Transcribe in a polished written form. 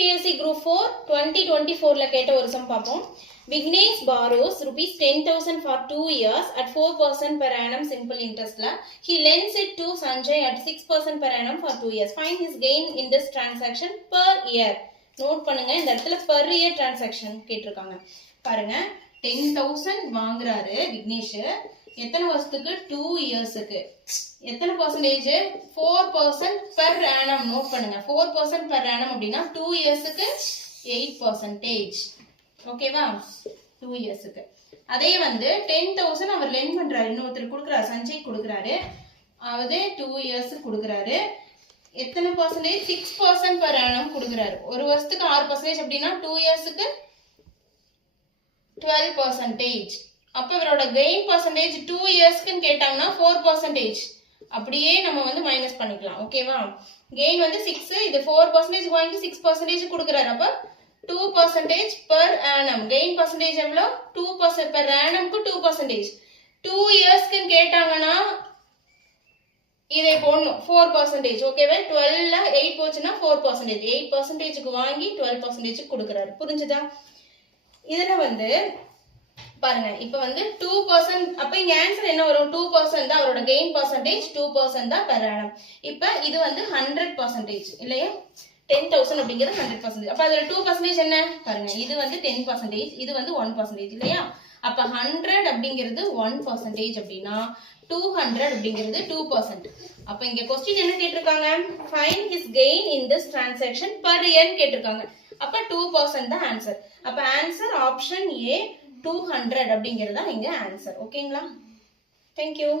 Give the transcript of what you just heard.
PSC Group 4 2024 கேட்ட ஒரு some பார்ப்போம். Vignesh borrows rupees 10,000 for 2 years at 4% per annum simple interest. He lends it to Sanjay at 6% per annum for 2 years. Find his gain in this transaction per year. Note பண்ணுங்க, இந்த இடத்துல per year transaction கேட்டிருக்காங்க. பாருங்க, 10,000 வாங்குறாரு விக்னேஷ். எத்தனை வருஷத்துக்கு? 2 இயர்ஸுக்கு. எத்தனை percentage? 4% per annum. Note பண்ணுங்க, 4% per annum அப்படின்னா 2 இயர்ஸுக்கு 8%. ஓகேவா? 2 இயர்ஸுக்கு. அதே வந்து 10,000 அவர் லெண்ட் பண்றாரு, இன்னொருத்தர் கொடுக்குறாரு, சஞ்சய் கொடுக்குறாரு. அதே 2 இயர்ஸுக்கு கொடுக்குறாரு. எத்தனை பர்சன்டேஜ்? 6% per annum கொடுக்குறாரு. ஒரு வருஷத்துக்கு 6% அப்படின்னா 2 இயர்ஸுக்கு 12%. அப்ப இவரோட கெயின் பர்சன்டேஜ் 2 இயர்ஸ்க்குன்னு கேட்டாங்கன்னா 4%. அப்படியே நம்ம வந்து மைனஸ் பண்ணிக்கலாம். ஓகேவா? கெயின் வந்து 6, இது 4% வாங்கி 6% கொடுக்குறாரு. அப்ப 2% per annum. கெயின் பர்சன்டேஜ் எவ்வளோ? 2% per annumக்கு 2%. 2 இயர்ஸ்க்குன்னு கேட்டாங்கன்னா இதை போடணும் 4%. ஓகேவா? 12ல 8 போச்சுன்னா 4%. 8%க்கு வாங்கி 12% கொடுக்குறாரு. புரிஞ்சுதா? இதுல வந்து பாருங்க, இப்ப வந்து 2%. அப்ப இங்க ஆன்சர் என்ன வரும்? 2% தான் அவரோட கெயின் பர்சன்டேஜ், 2% தான் per annum. இப்ப இது வந்து 100% இல்லையா? 10,000 அப்படிங்கிறது 100%. அப்ப அதுல 2% என்ன? பாருங்க, இது வந்து 10%, இது வந்து 1% இல்லையா? அப்ப 100 அப்படிங்கிறது 1% அப்படின்னா 200 அப்படிங்கிறது 2%. அப்ப இங்க क्वेश्चन என்ன கேட்டிருக்காங்க? Find his gain in this transaction per year கேட்டிருக்காங்க. அப்ப 2% தான் ஆன்சர். அப்ப ஆன்சர் ஆப்ஷன் A 200 அப்படிங்கிறது தான் இங்க ஆன்சர். ஓகேங்களா? Thank you.